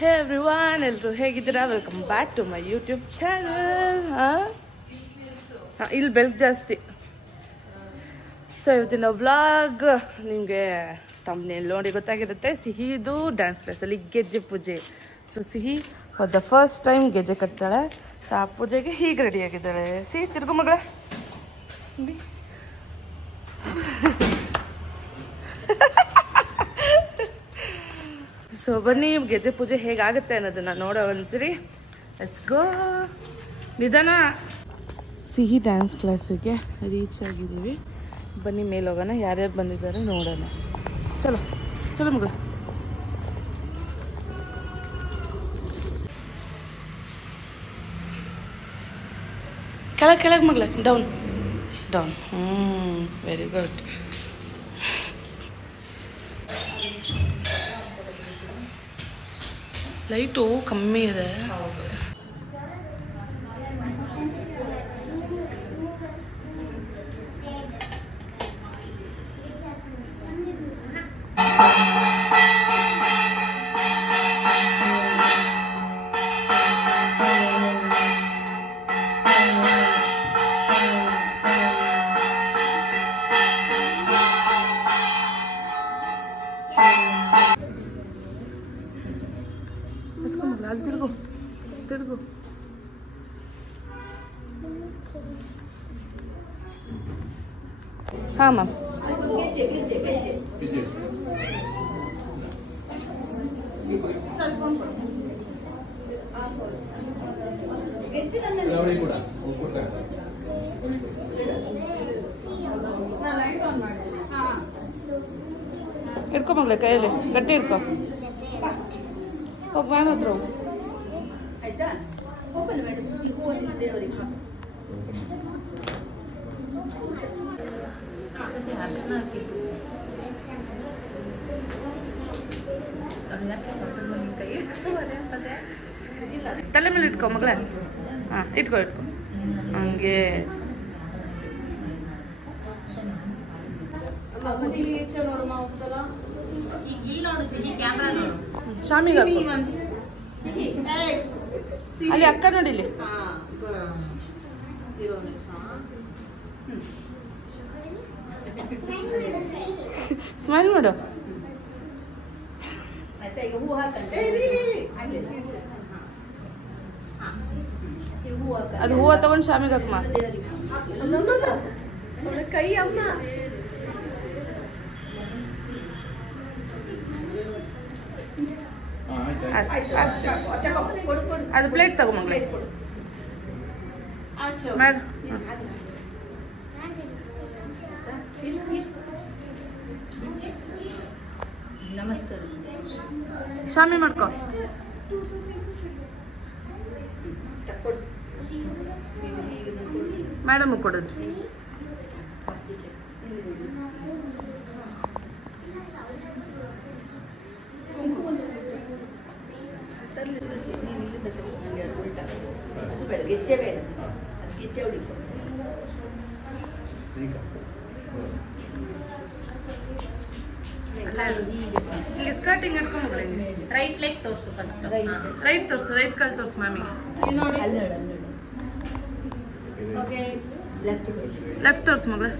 ಹೇ everyone, ಎಲ್ಲರೂ ಹೇಗಿದ್ದೀರಾ? Welcome back to my YouTube channel. ಇಲ್ಲಿ ಬೆಳಕು ಜಾಸ್ತಿ. ಸೊ ಇವತ್ತಿನ ವ್ಲಾಗ್ ನಿಮಗೆ ತಮ್ಮನೇಲಿ ನೋಡಿ ಗೊತ್ತಾಗಿರುತ್ತೆ. ಸಿಹಿದು ಡ್ಯಾನ್ಸ್ ಕ್ಲಾಸಲ್ಲಿ ಗೆಜ್ಜೆ ಪೂಜೆ. ಸೊ ಸಿಹಿ ಫಾರ್ ದ ಫಸ್ಟ್ ಟೈಮ್ ಗೆಜ್ಜೆ ಕಟ್ತಾಳೆ. ಸೊ ಆ ಪೂಜೆಗೆ ಹೀಗೆ ರೆಡಿಯಾಗಿದ್ದಾಳೆ. ಸಿಹಿ ತಿರ್ಗು ಮಗಳ. ಸೊ ಬನ್ನಿ ಗೆಜ್ಜೆ ಪೂಜೆ ಹೇಗಾಗುತ್ತೆ ಅನ್ನೋದನ್ನ ನೋಡೋವಂತೀರಿ. Let's go. ನಿಧಾನ. ಸಿಹಿ ಡ್ಯಾನ್ಸ್ ಕ್ಲಾಸಿಗೆ ರೀಚ್ ಆಗಿದ್ದೀವಿ. ಬನ್ನಿ ಮೇಲೆ ಹೋಗೋಣ, ಯಾರ್ಯಾರು ಬಂದಿದ್ದಾರೆ ನೋಡೋಣ. ಚಲೋ ಚಲೋ ಮಗಳ. ಕೆಳಗೆ ಕೆಳಗೆ ಮಗಳ. Down down. Very good. Light ಕಮ್ಮಿ ಇದೆ. ಅಲ್ಲಿ ತಿರುಗು ತಿರುಗು. ಹಾಂ ಮ್ಯಾಮ್. ಇಟ್ಕೊ ಮಗಳ, ಕೈಯಲ್ಲಿ ಗಟ್ಟಿ ಇಟ್ಕೊ. ಹೋಗಿ ಮ್ಯಾಮ್ ಹತ್ರ ಹೋಗು. ಆಯ್ತಾ? ಓಪನ್ ಮಾಡಿ ಈ ಹೂವನ್ನು ದೇವರಿಗೆ ಹಾಕು. ಅರ್ಶನ ಹಾಕಿದ್ದು ತಲೆ ಮೇಲೆ ಇಟ್ಕೊ ಮಗಳ. ಹಾಂ ಇಟ್ಕೊ ಇಟ್ಕೊ ಹಂಗೆ. ಶಾಮಿಗೆ ಅಲ್ಲಿ ಅಕ್ಕ ನೋಡಿಲಿ. ಸ್ಮೈಲ್ ಮಾಡು. ಅದು ಹೂವು ತಗೊಂಡು ಶಾಮಿಗೆ ಹಾಕಮ್ಮ. ಕೈ ಅಮ್ಮ. ಅದು ಪ್ಲೇಟ್ ತಗೋ ಮಗಳೇ. ಮಾಡು. ನಮಸ್ಕಾರ. ಶಾಮಿ ಮಾಡ್ಕೋ. ಮೇಡಮ್ ಕೊಡೋದು. ಗೆಜ್ಜೆ ಬೇಡ, ಗೆಜ್ಜೆ ಹೊಡಿಕೊ. ಹಿಂಗೆ ಸ್ಕರ್ಟಿಂಗ್ ಹಿಡ್ಕೊ ಮಗಳ. ರೈಟ್ ಲೆಗ್ ತೋರಿಸು ಫಸ್ಟ್. ರೈಟ್ ತೋರಿಸು, ರೈಟ್ ಕಾಲು ತೋರಿಸು ಮ್ಯಾಮಿಗೆ. ಲೆಫ್ಟ್ ತೋರಿಸು ಮಗಳ.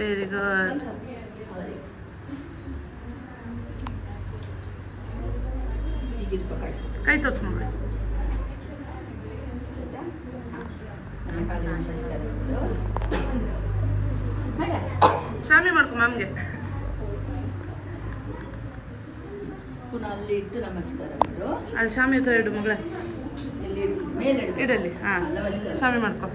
Very good. ಕೈ ತೋರಿಸು ಮಗಳ. ಶಾಮಿ ಮಾಡ್ಕೊ ಮ್ಯಾಮ್ಗೆ. ಅಲ್ಲಿ ಇಟ್ಟು ನಮಸ್ಕಾರ ಮಾಡು. ಅಲ್ಲಿ ಶಾಮಿ ಹತ್ರ ಇಡು ಮಗಳ. ಇಡಲಿ. ಹಾಂ ಶಾಮಿ ಮಾಡ್ಕೊ.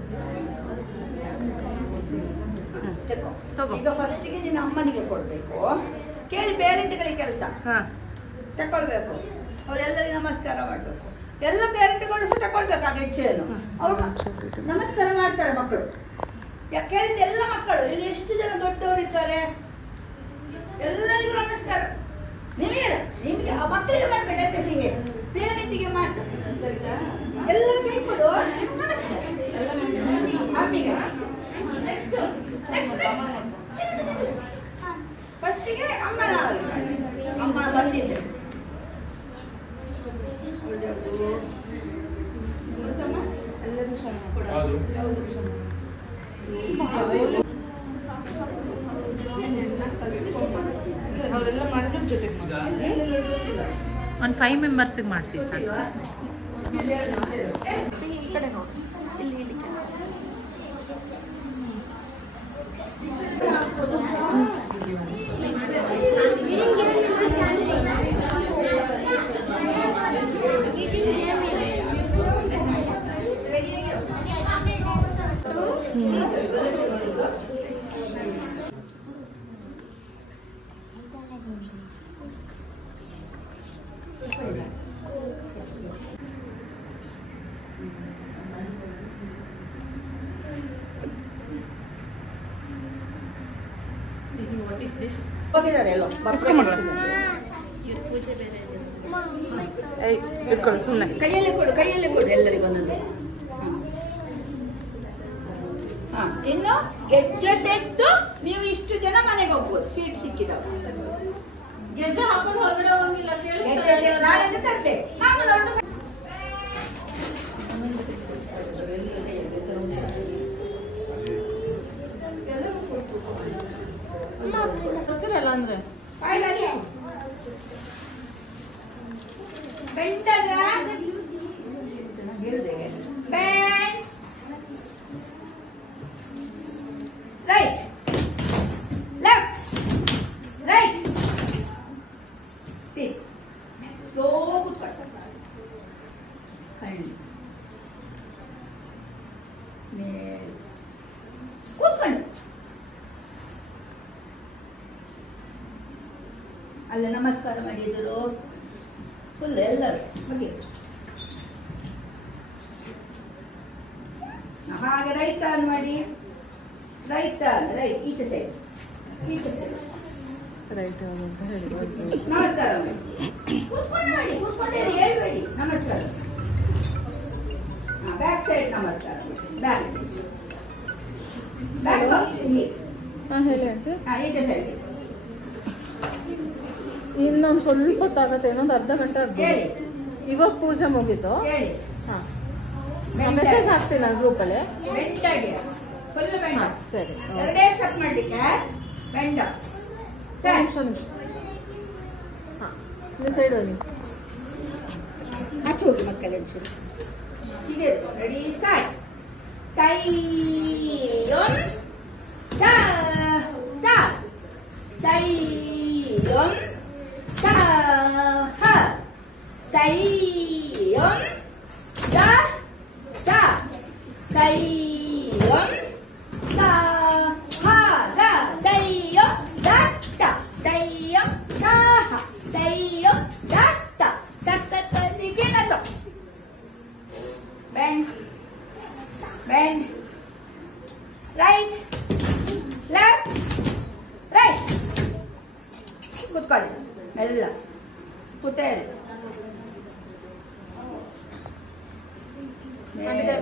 ತಗೋ. ಈಗ ಫಸ್ಟಿಗೆ ನಿನ್ನ ಅಮ್ಮನಿಗೆ ಕೊಡಬೇಕು. ಕೇಳಿ ಪೇರೆಂಟ್ಗಳಿಗೆ ಕೆಲಸ. ಹಾಂ ತಗೊಳ್ಬೇಕು. ಅವರೆಲ್ಲರಿಗೂ ನಮಸ್ಕಾರ ಮಾಡಬೇಕು. ಎಲ್ಲ ಪೇರೆಂಟ್ಗಳು ಸಹ ತಗೊಳ್ಬೇಕು. ಆ ಗೆಜ್ಜೆಯನ್ನು ಅವರು ನಮಸ್ಕಾರ ಮಾಡ್ತಾರೆ ಮಕ್ಕಳು. ಕೇಳಿದ ಎಲ್ಲ ಮಕ್ಕಳು ಇಲ್ಲಿ ಎಷ್ಟು ಜನ ದೊಡ್ಡವರಿದ್ದಾರೆ ಎಲ್ಲರಿಗೂ ನಮಸ್ಕಾರ. ನಿಮಗೆ ನಿಮಗೆ ಆ ಮಕ್ಕಳಿಗೆ ಮಾಡಬೇಡ, ಸಿಹಿ ಪೇರೆಂಟಿಗೆ ಮಾಡ್ತಾರೆ. ಎಲ್ಲರೂ ಕೈ ಕೊಡು. ಅಮ್ಮಿಗೆ ಫಸ್ಟಿಗೆ ಅಮ್ಮನ ಅಮ್ಮ ಬಂದಿದ್ದೆ. ಒಂದು 5 ಮೆಂಬರ್ಸಿಗೆ ಮಾಡಿಸಿ ಸರ್. ಈ ಕಡೆ ನೋಡಿ, ಇಲ್ಲಿ ಇಲ್ಲಿ ಇಟ್ಕೊಳ್ಳಿ ಸುಮ್ಮನೆ. ಕೈಯಲ್ಲೇ ಕೊಡು ಎಲ್ಲರಿಗೊಂದೊಂದು. ಇನ್ನು ಗೆಜ್ಜೆ ತೆಗೆದು ನೀವು ಇಷ್ಟು ಜನ ಮನೆಗೆ ಹೋಗ್ಬೋದು. ಸ್ವೀಟ್ ಸಿಕ್ಕಿದವ ಗೆಜ್ಜೆ ಹಾಕೊಂಡು ಹೊರಗಡೆ ಹೋಗಿಲ್ಲ. ನಾಳೆ ತರಬೇಕು. ಗೊತ್ತಿರಲ್ಲ ಅಂದ್ರೆ ಅಲ್ಲ ನಮಸ್ಕಾರ ಮಾಡಿದ್ರು ಫುಲ್ ಎಲ್ಲರೂ ಹಾಗೆ ಹಾಗೆ ರೈಟ್ ಟರ್ನ್ ಮಾಡಿ. ರೈಟ್ ಟರ್ನ್, ರೈಟ್ ಈಚೆ ಸೈಡ್, ಈಚೆ ಸೈಡ್ ರೈಟ್ ನಮಸ್ಕಾರ ಮಾಡಿ. ಕೂತ್ಕೊಂಡೇ ಹೇಳ್ಬೇಡಿ ನಮಸ್ಕಾರ. ಬ್ಯಾಕ್ ಸೈಡ್ ನಮಸ್ಕಾರ. ಬ್ಯಾಕ್ ಬ್ಯಾಕ್ ಹೇಳಿ ಅಂತ. ಈಚೆ ಸೈಡ್. ಇನ್ನೊಂದು ಸ್ವಲ್ಪ ಹೊತ್ತಾಗತ್ತೆ, ಇನ್ನೊಂದು ಅರ್ಧ ಗಂಟೆ ಆಗ್ಬೋದು. ಇವಾಗ ಪೂಜೆ ಮುಗೀತು. ಹಾಂ, ಮೆಸೇಜ್ ಹಾಕ್ತೀನಿ ನಾನು ಗ್ರೂಪಲ್ಲಿ. ಸರಿ, ಎರಡೇ ಸ್ಟೆಪ್ ಮಾಡಲಿಕ್ಕೆ ಬೆಂಡ. ಹಾಂ, ಇಲ್ಲಿ ಸೈಡ್ ಹೋಗಿ ಆಚೆ ಹೋಗಿ ಮಕ್ಕಳೇ. ಹೀಗೆ ರೆಡಿ ಸ್ಟಾರ್ಟ್. ತೈಯಂ ದ ದ ತೈಯಂ ದ ಹ ತೈಯಂ ದ ದ ತೈಯಂ ದ ಹ ದ ತೈಯಂ ದ ತ ತೈಯಂ ದ ಹ ತೈಯಂ ದ ತ ತಕ್ಕ ತನಿಗೆ ನತ. Bend, bend, right, left, right. ಕೂತ್ಕೊಳ್ಳಿ ಮೆಲ್ಲ, ಕೂತೆ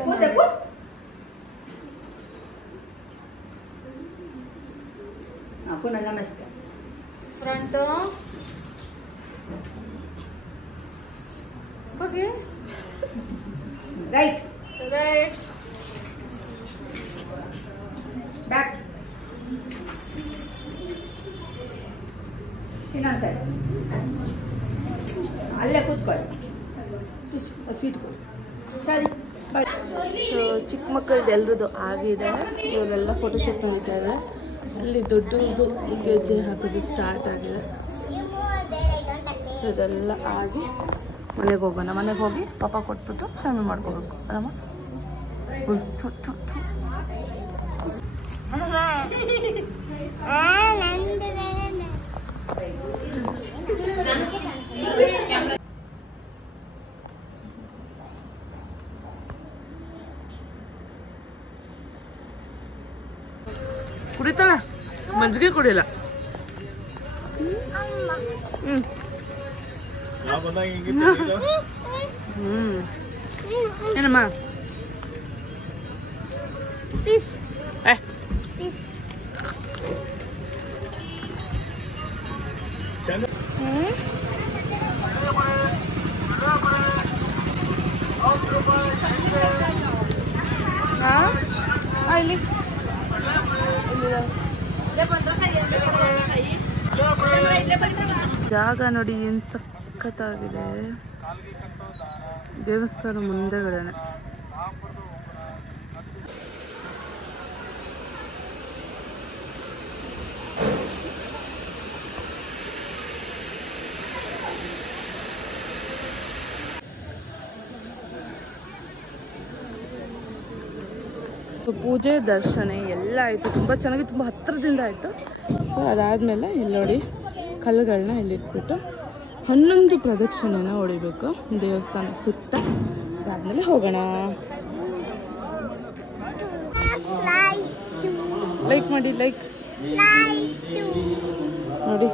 ಕೂತೆ ಕೂತ್. ಪುನಃ ನಮಸ್ಕಾರ. Front okay, right right back. ಇನ್ನೊಂದು ಸೈಡ್ ಅಲ್ಲೇ ಕೂತ್ಕೊಳ್ಳಿ. ಸ್ವೀಟ್ ಕೊಡಿ. ಸರಿ ಬಾಯ್. ಸೊ ಚಿಕ್ಕ ಮಕ್ಕಳದ್ದು ಎಲ್ರದ್ದು ಆಗಿದೆ. ಇವಾಗೆಲ್ಲ ಫೋಟೋಶೂಟ್ ನಡೀತಾ ಇದೆ. ಅಲ್ಲಿ ದೊಡ್ಡದು ಗೆಜ್ಜೆ ಹಾಕೋದು ಸ್ಟಾರ್ಟ್ ಆಗಿದೆ. ಇದೆಲ್ಲ ಆಗಿ ಮನೆಗೆ ಹೋಗೋಣ. ಮನೆಗೆ ಹೋಗಿ ಪಾಪ ಕೊಟ್ಬಿಟ್ಟು ಶಾಮಿ ಮಾಡ್ಕೋಬೇಕು ಅದಮ್ಮ. ಕುಡಿತಾಳ, ಮಜ್ಜಿಗೆ ಕುಡಿಯಲ್ಲ. ಏನಮ್ಮ ಇಲ್ಲಿ ಜಾಗ ನೋಡಿ ಏನು ಸಖತ್ತಾಗಿದೆ. ದೇವಸ್ಥಾನ ಮುಂದೆಗಡೆ ಪೂಜೆ ದರ್ಶನ ಎಲ್ಲ ಆಯಿತು. ತುಂಬ ಚೆನ್ನಾಗಿ, ತುಂಬ ಹತ್ತಿರದಿಂದ ಆಯಿತು. ಸೊ ಅದಾದಮೇಲೆ ಇಲ್ಲಿ ನೋಡಿ ಕಲ್ಲುಗಳನ್ನ ಇಲ್ಲಿಟ್ಬಿಟ್ಟು 11 ಪ್ರದಕ್ಷಿಣೆನ ಹೊಡಿಬೇಕು ದೇವಸ್ಥಾನ ಸುತ್ತ. ಅದಾದಮೇಲೆ ಹೋಗೋಣ. ಲೈಕ್ ಮಾಡಿ, ಲೈಕ್ ನೋಡಿ.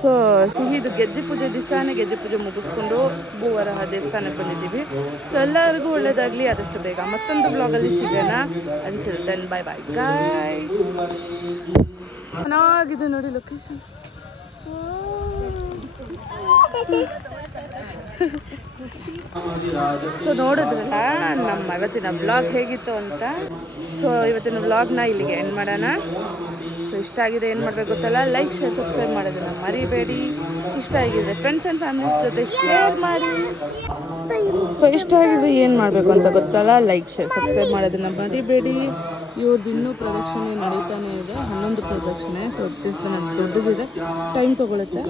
ಸೊ ಸಿಹಿದು ಗೆಜ್ಜೆ ಪೂಜೆ ದಿವಸನೇ ಗೆಜ್ಜೆ ಪೂಜೆ ಮುಗಿಸ್ಕೊಂಡು ಭೂವರಹ ದೇವಸ್ಥಾನಕ್ಕೆ ಬಂದಿದ್ದೀವಿ. ಸೊ ಎಲ್ಲರಿಗೂ ಒಳ್ಳೇದಾಗಲಿ, ಆದಷ್ಟು ಬೇಗ ಮತ್ತೊಂದು ಬ್ಲಾಗಲ್ಲಿ ಸಿಗೋಣ. Until then bye bye guys. ಚೆನ್ನಾಗಿದೆ ನೋಡಿ ಲೊಕೇಶನ್. ಸೊ ನೋಡಿದ್ರಲ್ಲ ನಮ್ಮ ಇವತ್ತಿನ ಬ್ಲಾಗ್ ಹೇಗಿತ್ತು ಅಂತ. ಸೊ ಇವತ್ತಿನ ಬ್ಲಾಗ್ನ ಇಲ್ಲಿಗೆ ಎಂಡ್ ಮಾಡೋಣ. ಸೊ ಇಷ್ಟ ಆಗಿದೆ ಏನು ಮಾಡಬೇಕು ಗೊತ್ತಲ್ಲ, ಲೈಕ್ ಶೇರ್ ಸಬ್ಸ್ಕ್ರೈಬ್ ಮಾಡೋದನ್ನ ಮರಿಬೇಡಿ. ಇಷ್ಟ ಆಗಿದೆ ಫ್ರೆಂಡ್ಸ್ ಆ್ಯಂಡ್ ಫ್ಯಾಮಿಲೀಸ್ ಜೊತೆ ಶೇರ್ ಮಾಡಿ. ಸೊ ಇಷ್ಟ ಆಗಿದೆ ಏನು ಮಾಡಬೇಕು ಅಂತ ಗೊತ್ತಲ್ಲ, ಲೈಕ್ ಶೇರ್ ಸಬ್ಸ್ಕ್ರೈಬ್ ಮಾಡೋದನ್ನ ಮರಿಬೇಡಿ. ಇವ್ರದ್ದು ಇನ್ನೂ ಪ್ರದಕ್ಷಿಣೆ ನಡೀತಾನೆ ಇದೆ, 11 ಪ್ರದಕ್ಷಿಣೆ. ಸೊ ದೇವಸ್ಥಾನ ದೊಡ್ಡದಿದೆ, ಟೈಮ್ ತೊಗೊಳುತ್ತೆ.